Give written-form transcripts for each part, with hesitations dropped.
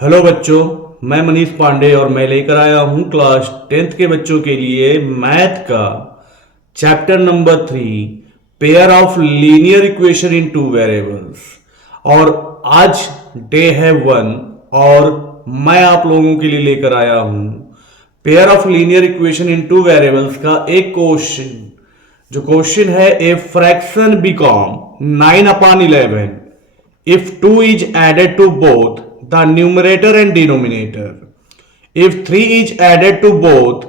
Hello बच्चों, मैं मनीष पांडे और मैं लेकर आया हूं क्लास 10th के बच्चों के लिए मैथ का chapter number 3 pair of linear equation in two variables. और आज डे है 1 और मैं आप लोगों के लिए लेकर आया हूं pair of linear equation in two variables का एक क्वेश्चन। जो क्वेश्चन है, a fraction become 9/11 if 2 is added to both the numerator and denominator, if 3 is added to both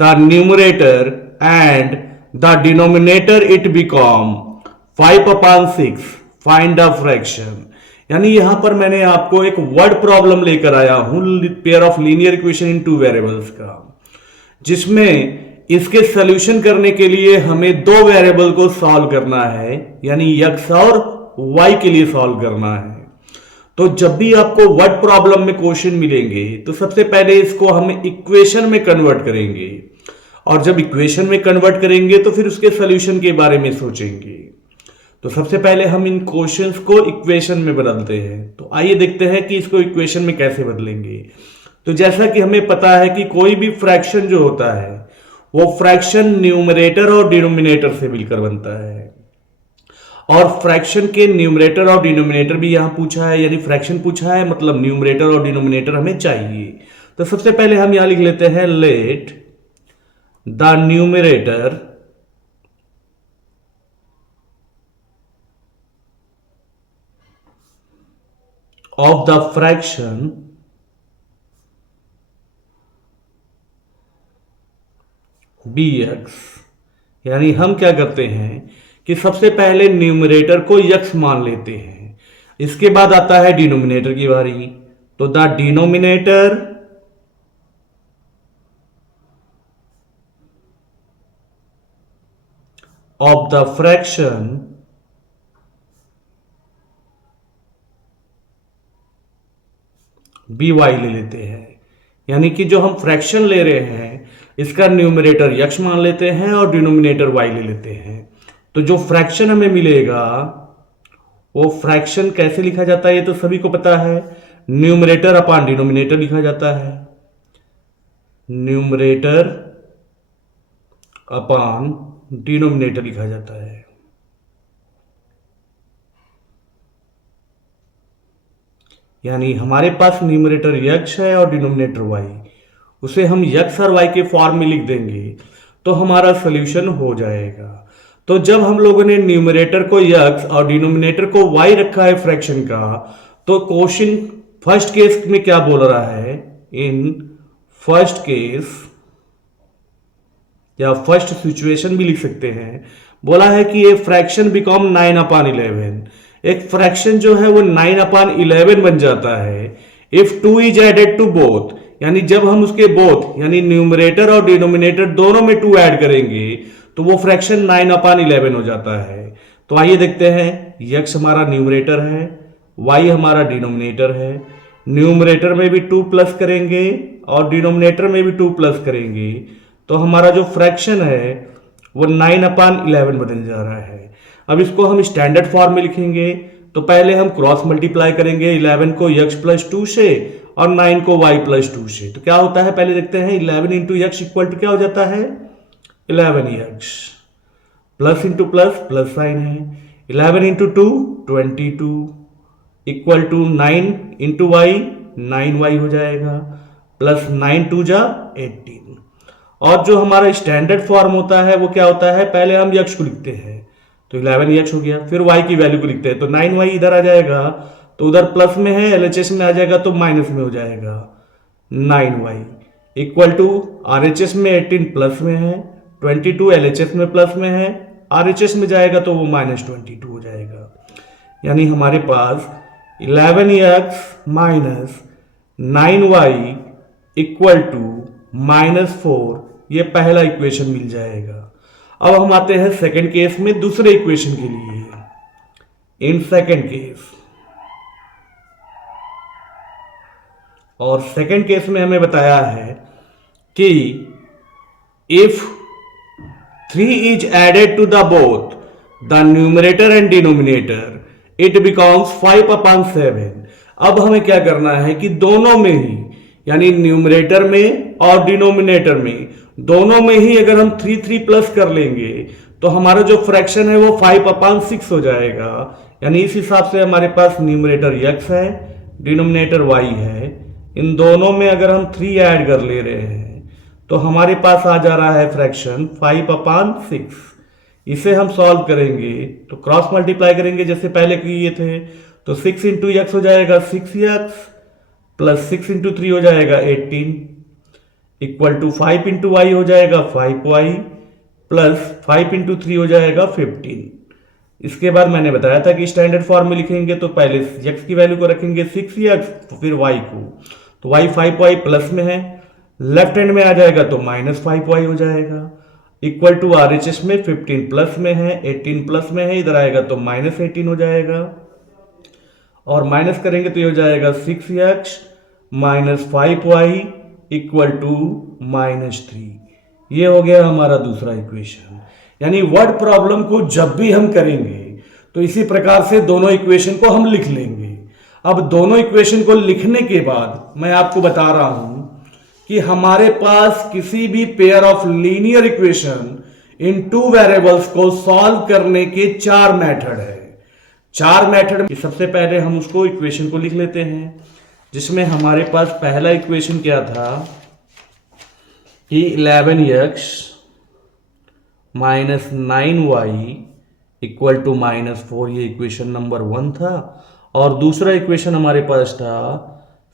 the numerator and the denominator, it become 5/6, find the fraction। यानी यहां पर मैंने आपको एक वर्ड प्रॉब्लम लेकर आया हूं pair of linear equation in two variables का, जिसमें इसके सॉल्यूशन करने के लिए हमें दो वेरिएबल को सॉल्व करना है, यानी x और y के लिए सॉल्व करना है। तो जब भी आपको वर्ड प्रॉब्लम में क्वेश्चन मिलेंगे तो सबसे पहले इसको हम इक्वेशन में कन्वर्ट करेंगे, और जब इक्वेशन में कन्वर्ट करेंगे तो फिर उसके सॉल्यूशन के बारे में सोचेंगे। तो सबसे पहले हम इन क्वेश्चंस को इक्वेशन में बदलते हैं। तो आइए देखते हैं कि इसको इक्वेशन में कैसे बदलेंगे। तो जैसा कि हमें पता है कि कोई भी फ्रैक्शन जो होता है वो फ्रैक्शन न्यूमरेटर और डिनोमिनेटर से मिलकर बनता है, और फ्रैक्शन के न्यूमरेटर और डिनोमिनेटर भी यहां पूछा है, यानी फ्रैक्शन पूछा है मतलब न्यूमरेटर और डिनोमिनेटर हमें चाहिए। तो सबसे पहले हम यहां लिख लेते हैं let the numerator of the fraction be x. यानी हम क्या करते हैं कि सबसे पहले न्यूमरेटर को यक्स मान लेते हैं, इसके बाद आता है डिनोमिनेटर की बारी। तो the denominator of the fraction be y ले लेते हैं। यानी कि जो हम फ्रैक्शन ले रहे हैं इसका न्यूमरेटर यक्स मान लेते हैं और डिनोमिनेटर वाई ले लेते हैं। तो जो फ्रैक्शन हमें मिलेगा वो फ्रैक्शन कैसे लिखा जाता है ये तो सभी को पता है, न्यूमरेटर अपॉन डिनोमिनेटर लिखा जाता है। न्यूमरेटर अपॉन डिनोमिनेटर लिखा जाता है। यानी हमारे पास न्यूमरेटर यक्स है और डिनोमिनेटर वाई, उसे हम यक्स और वाई के फॉर्म में लिख देंगे तो हमारा सोल्यूशन हो जाएगा। तो जब हम लोगों ने न्यूमरेटर को यक्स और डिनोमिनेटर को वाई रखा है फ्रैक्शन का, तो क्वेश्चन फर्स्ट केस में क्या बोल रहा है, इन फर्स्ट केस या फर्स्ट सिचुएशन भी लिख सकते हैं, बोला है कि ये फ्रैक्शन बिकॉम 9/11। एक फ्रैक्शन जो है वो 9/11 बन जाता है if 2 is added to both. यानी जब हम उसके बोथ यानी न्यूमरेटर और डिनोमिनेटर दोनों में 2 ऐड करेंगे तो वो फ्रैक्शन 9/11 हो जाता है। तो आइए देखते हैं, यक्स हमारा न्यूमरेटर है, वाई हमारा डिनोमिनेटर है। न्यूमरेटर में भी 2 प्लस करेंगे और डिनोमिनेटर में भी 2 प्लस करेंगे तो हमारा जो फ्रैक्शन है वो 9/11 बदल जा रहा है। अब इसको हम स्टैंडर्ड फॉर्म में लिखेंगे। तो पहले हम क्रॉस मल्टीप्लाई करेंगे 11 को x प्लस 2 से और 9 को y प्लस 2 से। तो क्या होता है पहले देखते हैं, 11 इंटू एक्स इक्वल टू क्या हो जाता है, 11x plus into plus plus sign है, 11 into 2 22 equal to 9 into y 9y हो जाएगा प्लस 9 2 जा 18। और जो हमारा स्टैंडर्ड फॉर्म होता है वो क्या होता है, पहले हम x को लिखते हैं तो 11x हो गया, फिर y की वैल्यू को लिखते हैं तो 9y इधर आ जाएगा, तो उधर प्लस में है LHS में आ जाएगा तो माइनस में हो जाएगा 9y इक्वल टू RHS में 18 प्लस में है, 22 LHS में प्लस में है, RHS में जाएगा तो वो -22 हो जाएगा। यानी हमारे पास 11x minus 9y equal to -4, ये पहला इक्वेशन मिल जाएगा। अब हम आते हैं सेकंड केस में दूसरे इक्वेशन के लिए। इन सेकंड केस, और सेकंड केस में हमें बताया है कि if 3 is added to the both the numerator and denominator it becomes 5/7। अब हमें क्या करना है कि दोनों में ही, यानी न्यूमरेटर में और डिनोमिनेटर में, दोनों में ही अगर हम 3 प्लस कर लेंगे तो हमारा जो फ्रैक्शन है वो 5/6 हो जाएगा। यानी इस हिसाब से हमारे पास न्यूमरेटर x है, डिनोमिनेटर y है, इन दोनों में अगर हम 3 ऐड कर ले रहे हैं तो हमारे पास आ जा रहा है फ्रैक्शन 5/6। इसे हम सॉल्व करेंगे तो क्रॉस मल्टीप्लाई करेंगे जैसे पहले किए थे, तो 6 इंटू एक्स हो जाएगा 6x प्लस 6 इंटू 3 हो जाएगा 18 इक्वल टू 5 इंटू वाई हो जाएगा 5y प्लस 5 इंटू 3 हो जाएगा 15। इसके बाद मैंने बताया था कि स्टैंडर्ड फॉर्म में लिखेंगे तो पहले x की वैल्यू को रखेंगे 6x, फिर y को, तो y 5y प्लस में है, लेफ्ट हैंड में आ जाएगा तो -5y हो जाएगा, इक्वल टू RHS में 15 प्लस में है, 18 प्लस में है, इधर आएगा तो -18 हो जाएगा, और माइनस करेंगे तो ये हो जाएगा 6x minus 5y equal to -3। ये हो गया हमारा दूसरा इक्वेशन। यानी वर्ड प्रॉब्लम को जब भी हम करेंगे तो इसी प्रकार से दोनों इक्वेशन को हम लिख लेंगे। अब दोनों इक्वेशन को लिखने के बाद मैं आपको बता रहा हूं कि हमारे पास किसी भी pair of linear equation in 2 variables को सॉल्व करने के 4 मेथड है। 4 मेथड, सबसे पहले हम उसको इक्वेशन को लिख लेते हैं, जिसमें हमारे पास पहला इक्वेशन क्या था कि 11x minus 9y equal to -4, ये इक्वेशन नंबर 1 था, और दूसरा इक्वेशन हमारे पास था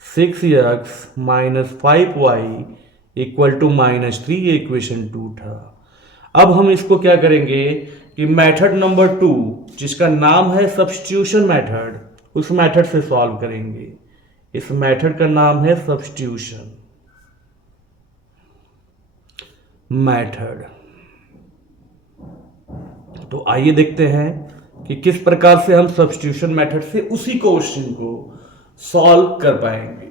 6x minus 5y equal to -3, ये इक्वेशन 2 था। अब हम इसको क्या करेंगे कि मेथड नंबर 2 जिसका नाम है सब्स्टिट्यूशन मेथड, उस मेथड से सॉल्व करेंगे। इस मेथड का नाम है सब्स्टिट्यूशन मेथड। तो आइए देखते हैं कि किस प्रकार से हम सब्स्टिट्यूशन मेथड से उसी क्वेश्चन को सॉल्व कर पाएंगे।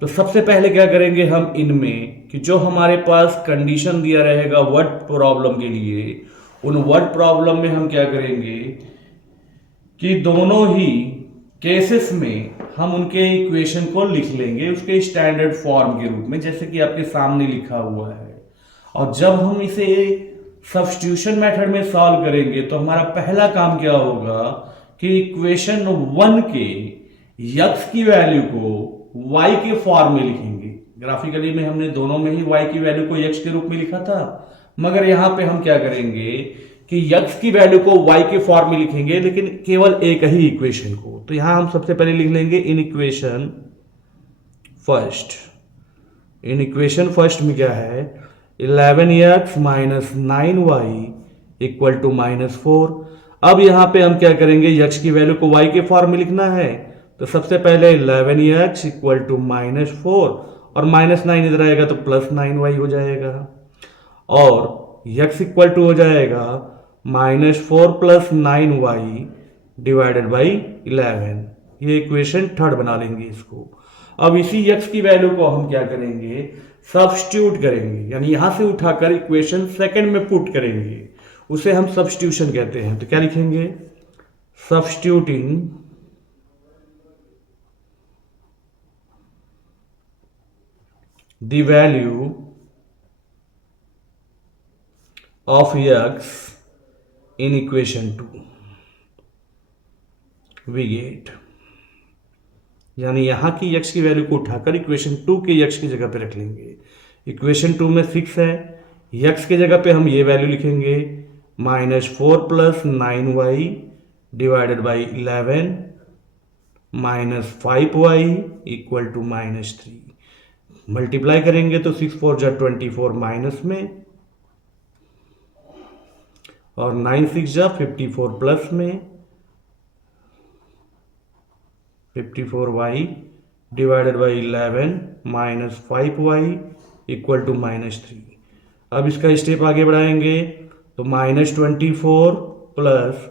तो सबसे पहले क्या करेंगे हम इनमें कि जो हमारे पास कंडीशन दिया रहेगा वर्ड प्रॉब्लम के लिए, उन वर्ड प्रॉब्लम में हम क्या करेंगे कि दोनों ही केसेस में हम उनके इक्वेशन को लिख लेंगे उसके स्टैंडर्ड फॉर्म के रूप में, जैसे कि आपके सामने लिखा हुआ है। और जब हम इसे सब्स्टिट्यूशन मेथड में सॉल्व करेंगे तो हमारा पहला काम क्या होगा कि इक्वेशन 1 के x की वैल्यू को y के फॉर्म में लिखेंगे। ग्राफिकली में हमने दोनों में ही y की वैल्यू को x के रूप में लिखा था, मगर यहां पे हम क्या करेंगे कि x की वैल्यू को y के फॉर्म में लिखेंगे, लेकिन केवल एक ही इक्वेशन को। तो यहां हम सबसे पहले लिख लेंगे in equation first. In equation first में क्या है 11x minus 9y equal to -4। अब यहां पे हम क्या करेंगे, x की वैल्यू को y के फॉर्म में लिखना है, तो सबसे पहले 11x इक्वल टू -4 और -9 इधर आएगा तो +9y हो जाएगा, और x इक्वल टू हो जाएगा -4 + 9y डिवाइडेड बाई 11। ये इक्वेशन थर्ड बना लेंगे इसको। अब इसी x की वैल्यू को हम क्या करेंगे सब्स्टिट्यूट करेंगे, यानी यहां से उठाकर इक्वेशन सेकंड में पुट करेंगे, उसे हम सब्स्टिट्यूशन कहते हैं। तो क्या लिखेंगे substituting the value of x in equation 2 we get, यानी यहां की x की वैल्यू को उठाकर इक्वेशन 2 के x की जगह पे रख लेंगे। इक्वेशन 2 में 6 है, x की जगह पे हम ये वैल्यू लिखेंगे -4 + 9y divided by 11 -5y equal to -3। Multiply करेंगे तो 6 4 जा 24 माइनस में, और 9 6 जा 54 प्लस में, 54y divided by 11 -5y equal to -3। अब इसका स्टेप आगे बढ़ाएंगे तो -24 प्लस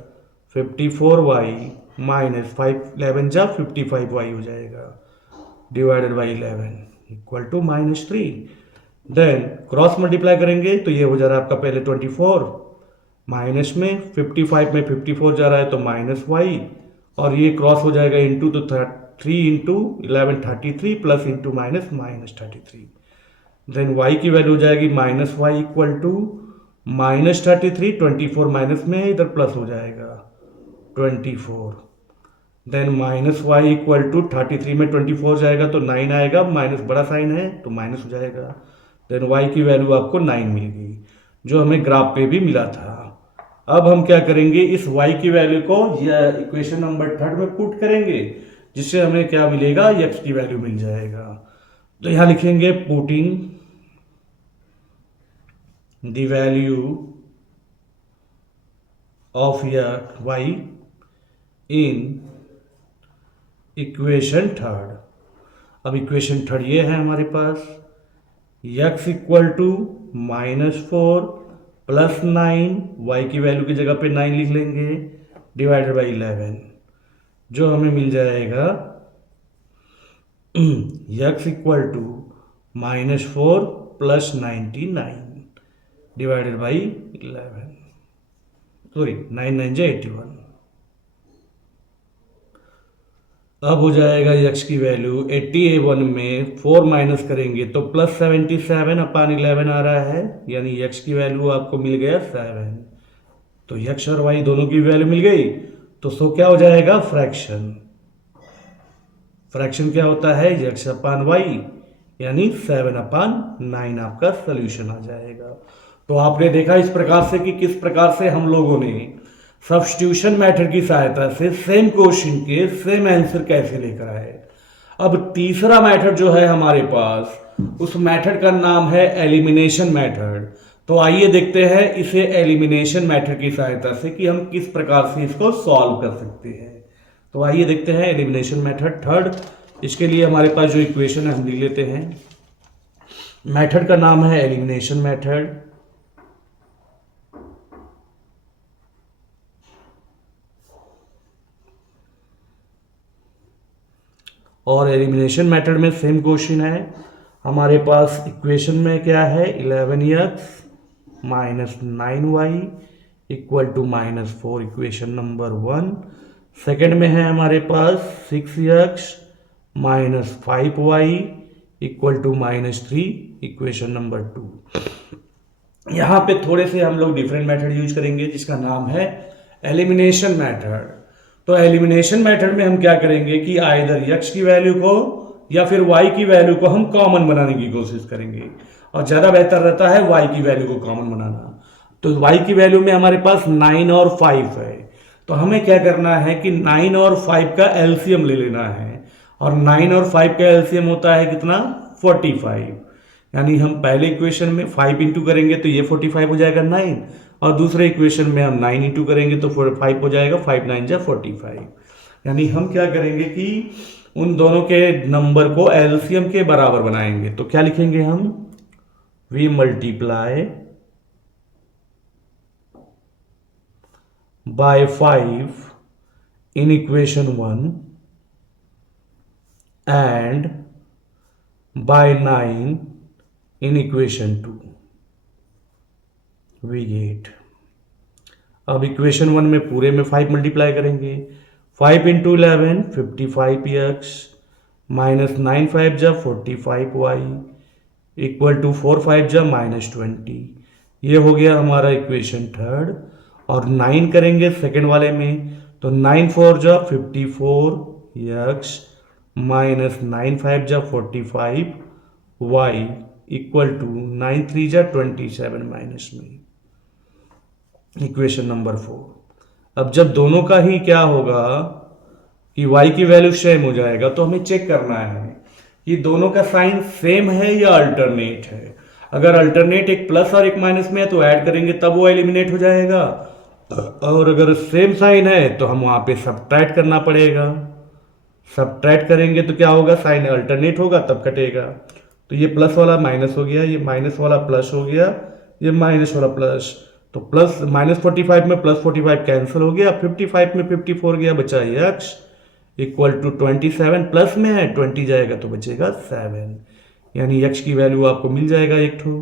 54y माइनस 11 जा 55y हो जाएगा divided by 11 equal to -3। Then cross multiply करेंगे तो ये हो जा रहा है आपका पहले 24 माइनस में 55 में 54 जा रहा है तो -y, और ये क्रॉस हो जाएगा इनटू तो 3 into 11 33 plus into minus minus 33। Then y की वैल्यू हो जाएगी minus y equal to minus 33, 24 minus में है, इधर प्लस हो जाएगा 24। Then minus y equal to 33 में 24 जाएगा तो 9 आएगा, माइनस बड़ा साइन है तो माइनस हो जाएगा। देन y की वैल्यू आपको 9 मिल गई, जो हमें ग्राफ पे भी मिला था। अब हम क्या करेंगे, इस y की वैल्यू को या इक्वेशन नंबर 3 में पुट करेंगे, जिससे हमें क्या मिलेगा, x की वैल्यू मिल जाएगा। तो यहां लिखेंगे putting the value of y in equation 3। अब इक्वेशन 3 ये है हमारे पास, x equal to -4 plus 9, y की वैल्यू की जगह पे 9 लिख लेंगे, डिवाइडेड बाई 11, जो हमें मिल जाएगा x equal to -4 plus 99 divided by 11, sorry 9 9 जा 81। अब हो जाएगा x की वैल्यू 81 में 4 माइनस करेंगे तो प्लस 77 अपान 11 आ रहा है, यानी x की वैल्यू आपको मिल गया 7। तो x और y दोनों की वैल्यू मिल गई, तो सो क्या हो जाएगा, फ्रैक्शन। फ्रैक्शन क्या होता है, x अपान y, यानी 7 अपान 9 आपका सोल्यूशन आ जाएगा। तो आपने देखा इस प्रकार से कि किस प्रकार से हम लोगों ने सब्स्टिट्यूशन मेथड की सहायता से सेम क्वेश्चन के सेम आंसर कैसे लेकर आए। अब तीसरा मेथड जो है हमारे पास, उस मेथड का नाम है एलिमिनेशन मेथड। तो आइए देखते हैं इसे एलिमिनेशन मेथड की सहायता से कि हम किस प्रकार से इसको सॉल्व कर सकते हैं। तो आइए देखते हैं एलिमिनेशन मेथड 3। इसके लिए हमारे पास जो इक्वेशन है हम लिख लेते हैं। मेथड का नाम है एलिमिनेशन मेथड, और एलिमिनेशन मेथड में सेम क्वेश्चन है हमारे पास। इक्वेशन में क्या है, 11x minus 9y equal to -4, equation number 1। Second में है हमारे पास 6x minus 5y equal to -3, equation number 2। यहाँ पे थोड़े से हम लोग डिफरेंट मेथड यूज करेंगे जिसका नाम है एलिमिनेशन मेथड। तो एलिमिनेशन मेथड में हम क्या करेंगे कि आइदर x की वैल्यू को या फिर y की वैल्यू को हम कॉमन बनाने की कोशिश करेंगे, और ज़्यादा बेहतर रहता है y की वैल्यू को कॉमन बनाना। तो y की वैल्यू में हमारे पास 9 और 5 है, तो हमें क्या करना है कि 9 और 5 का एलसीएम ले लेना है, और 9 और 5 का एलसीएम होता है कितना, 45। यानी हम पहले इक्वेशन में 5 इंटू करेंगे तो ये 45 हो जाएगा 9, और दूसरे इक्वेशन में हम 9 इंटू करेंगे तो 5 हो जाएगा, 5 9 जा 45। यानी हम क्या करेंगे कि उन दोनों के नंबर को एलसीएम के बराबर बनाएंगे। तो क्या लिखेंगे हम, we multiply by 5 in equation 1 and by 9 in equation 2, we get. अब इक्वेशन 1 में पूरे में 5 मल्टीप्लाई करेंगे, 5 इंटू 11 55x माइनस 9 5 जा 45y इक्वल टू 4 5 जा -20। ये हो गया हमारा इक्वेशन 3। और 9 करेंगे सेकेंड वाले में, तो 9 4 जा 54x माइनस 9 5 जा 45y इक्वल टू 9 3 जा 27 माइनस में, इक्वेशन नंबर 4। अब जब दोनों का ही क्या होगा कि y की वैल्यू सेम हो जाएगा, तो हमें चेक करना है कि दोनों का साइन सेम है या अल्टरनेट है। अगर अल्टरनेट एक प्लस और एक माइनस में है तो ऐड करेंगे तब वो एलिमिनेट हो जाएगा, और अगर सेम साइन है तो हम वहां पे सब्ट्रैक्ट करना पड़ेगा। सब्ट्रैक्ट करेंगे तो क्या होगा, साइन अल्टरनेट होगा तब कटेगा। तो ये प्लस वाला माइनस हो गया, ये माइनस वाला प्लस हो गया, ये माइनस वाला प्लस, तो प्लस -45 में प्लस 45 कैंसिल हो गया, 55 में 54 गया, बचा x इक्वल टू 27, प्लस में है 20 जाएगा तो बचेगा 7, यानी x की वैल्यू आपको मिल जाएगा एक ठो।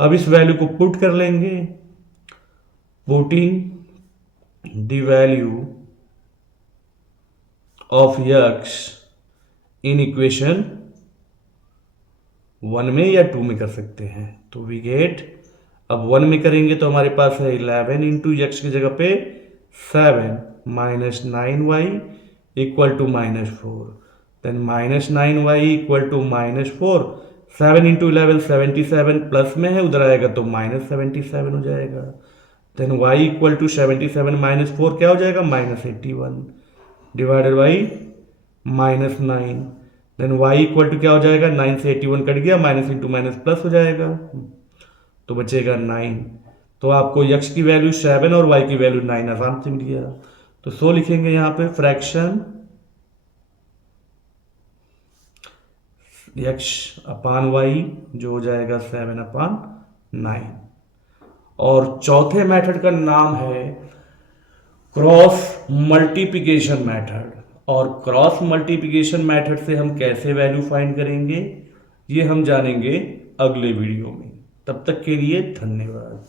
अब इस वैल्यू को पुट कर लेंगे, putting the value of x in equation 1 में या 2 में कर सकते हैं। तो वी गेट, अब 1 में करेंगे तो हमारे पास है 11 इंटू एक्स की जगह पे 7 minus 9y equal to -4, then -9y equal to -4, 7 into 11 77 plus में है, उधर आएगा तो -77 हो जाएगा। देन y इक्वल टू 77 -4 क्या हो जाएगा, -81 divided by -9, then y equal to क्या हो जाएगा, 9 से 81 कट गया, माइनस इंटू माइनस प्लस हो जाएगा, तो बचेगा 9। तो आपको x की वैल्यू 7 और y की वैल्यू 9 आराम से मिल गया। तो सो लिखेंगे यहाँ पे फ्रैक्शन x अपान y जो हो जाएगा 7/9। और चौथे मेथड का नाम है क्रॉस मल्टीप्लिकेशन मेथड। और क्रॉस मल्टीप्लिकेशन मेथड से हम कैसे वैल्यू फाइंड करेंगे ये हम जानेंगे अगले वीडियो में। तब तक के लिए धन्यवाद।